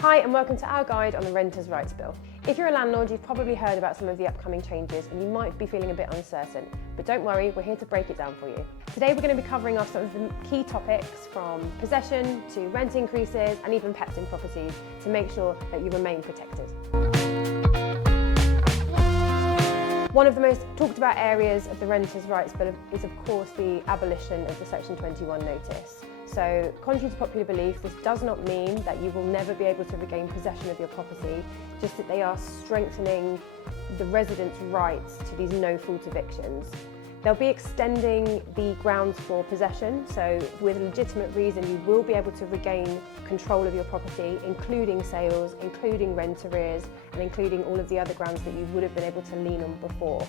Hi and welcome to our guide on the Renters' Rights Bill. If you're a landlord, you've probably heard about some of the upcoming changes and you might be feeling a bit uncertain, but don't worry, we're here to break it down for you. Today we're going to be covering off some of the key topics from possession to rent increases and even pets in properties to make sure that you remain protected. One of the most talked about areas of the Renters' Rights Bill is of course the abolition of the Section 21 notice. So, contrary to popular belief, this does not mean that you will never be able to regain possession of your property, just that they are strengthening the residents' rights to these no-fault evictions. They'll be extending the grounds for possession, so with a legitimate reason you will be able to regain control of your property, including sales, including rent arrears, and including all of the other grounds that you would have been able to lean on before.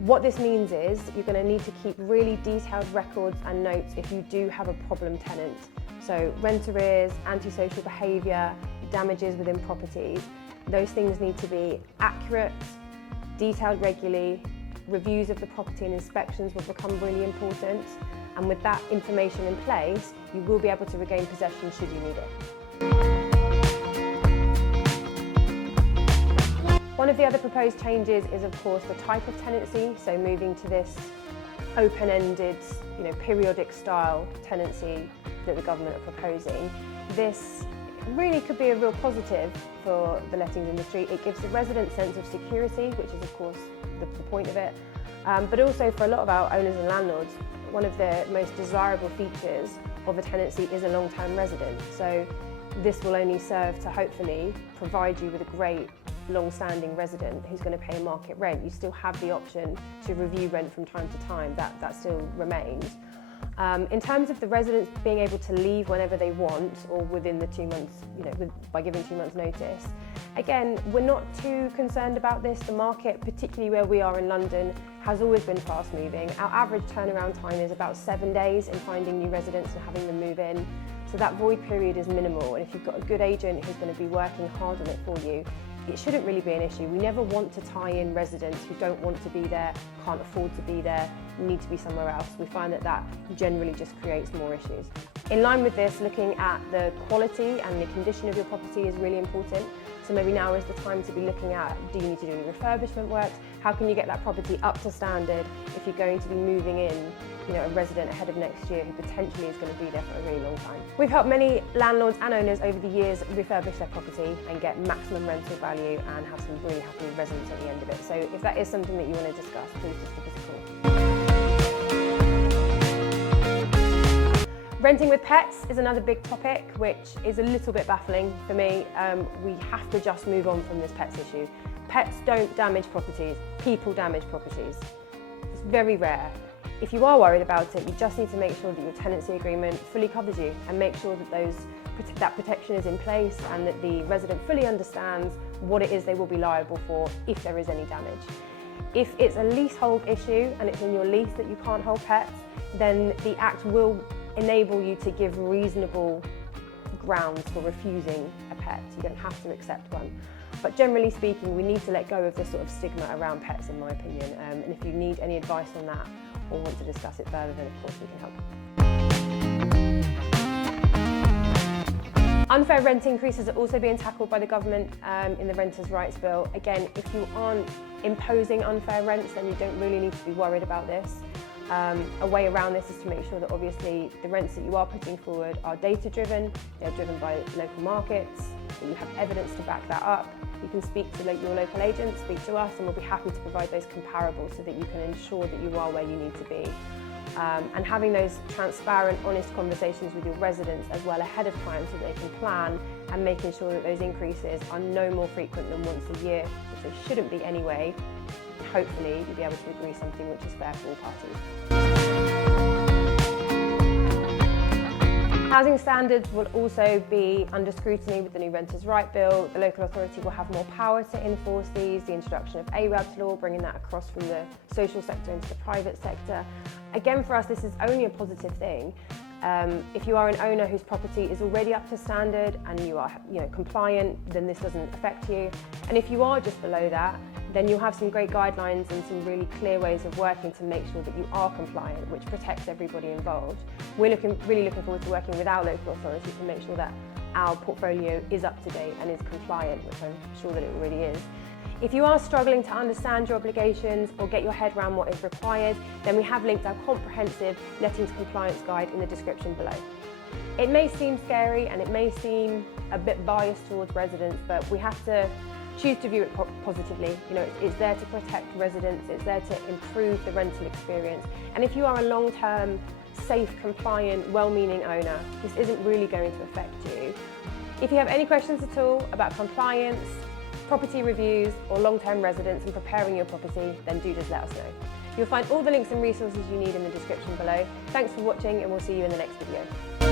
What this means is you're going to need to keep really detailed records and notes if you do have a problem tenant. So rent arrears, antisocial behaviour, damages within properties, those things need to be accurate, detailed regularly, reviews of the property and inspections will become really important, and with that information in place, you will be able to regain possession should you need it. One of the other proposed changes is of course the type of tenancy, so moving to this open-ended, periodic style tenancy that the government are proposing. This really could be a real positive for the lettings industry. It gives the resident sense of security, which is of course the point of it, but also for a lot of our owners and landlords, one of the most desirable features of a tenancy is a long-term resident. So this will only serve to hopefully provide you with a great long-standing resident who's going to pay market rent. You still have the option to review rent from time to time, that still remains. In terms of the residents being able to leave whenever they want or within the 2 months, by giving 2 months notice, again, we're not too concerned about this. The market, particularly where we are in London, has always been fast moving. Our average turnaround time is about 7 days in finding new residents and having them move in. So that void period is minimal, and if you've got a good agent who's going to be working hard on it for you, it shouldn't really be an issue. We never want to tie in residents who don't want to be there, can't afford to be there, need to be somewhere else. We find that generally just creates more issues. In line with this, looking at the quality and the condition of your property is really important. So maybe now is the time to be looking at, do you need to do any refurbishment works? How can you get that property up to standard if you're going to be moving in a resident ahead of next year who potentially is going to be there for a really long time. We've helped many landlords and owners over the years refurbish their property and get maximum rental value and have some really happy residents at the end of it. So if that is something that you want to discuss, please just give us a call. Renting with pets is another big topic, which is a little bit baffling for me. We have to just move on from this pets issue. Pets don't damage properties, people damage properties. It's very rare. If you are worried about it, you just need to make sure that your tenancy agreement fully covers you and make sure that that protection is in place and that the resident fully understands what it is they will be liable for if there is any damage. If it's a leasehold issue and it's in your lease that you can't hold pets, then the Act will enable you to give reasonable grounds for refusing a pet. You don't have to accept one. But generally speaking, we need to let go of this sort of stigma around pets, in my opinion. And if you need any advice on that or want to discuss it further, then of course we can help. Unfair rent increases are also being tackled by the government in the Renters' Rights Bill. Again, if you aren't imposing unfair rents, then you don't really need to be worried about this. A way around this is to make sure that obviously the rents that you are putting forward are data driven, they're driven by local markets, that you have evidence to back that up. You can speak to your local agent, speak to us, and we'll be happy to provide those comparables so that you can ensure that you are where you need to be. And having those transparent, honest conversations with your residents as well ahead of time so that they can plan, and making sure that those increases are no more frequent than once a year, which they shouldn't be anyway. Hopefully you'll be able to agree something which is fair for all parties. Housing standards will also be under scrutiny with the new Renters' Right Bill. The local authority will have more power to enforce these, the introduction of ARAB's law, bringing that across from the social sector into the private sector. Again, for us, this is only a positive thing. If you are an owner whose property is already up to standard and you are compliant, then this doesn't affect you. And if you are just below that, then you'll have some great guidelines and some really clear ways of working to make sure that you are compliant, which protects everybody involved. We're really looking forward to working with our local authority to make sure that our portfolio is up to date and is compliant, which I'm sure that it already is. If you are struggling to understand your obligations or get your head around what is required, then we have linked our comprehensive lettings compliance guide in the description below. It may seem scary and it may seem a bit biased towards residents, but we have to choose to view it positively. You know, it's there to protect residents, it's there to improve the rental experience. And if you are a long-term, safe, compliant, well-meaning owner, this isn't really going to affect you. If you have any questions at all about compliance, property reviews, or long-term residence and preparing your property, then do just let us know. You'll find all the links and resources you need in the description below. Thanks for watching, and we'll see you in the next video.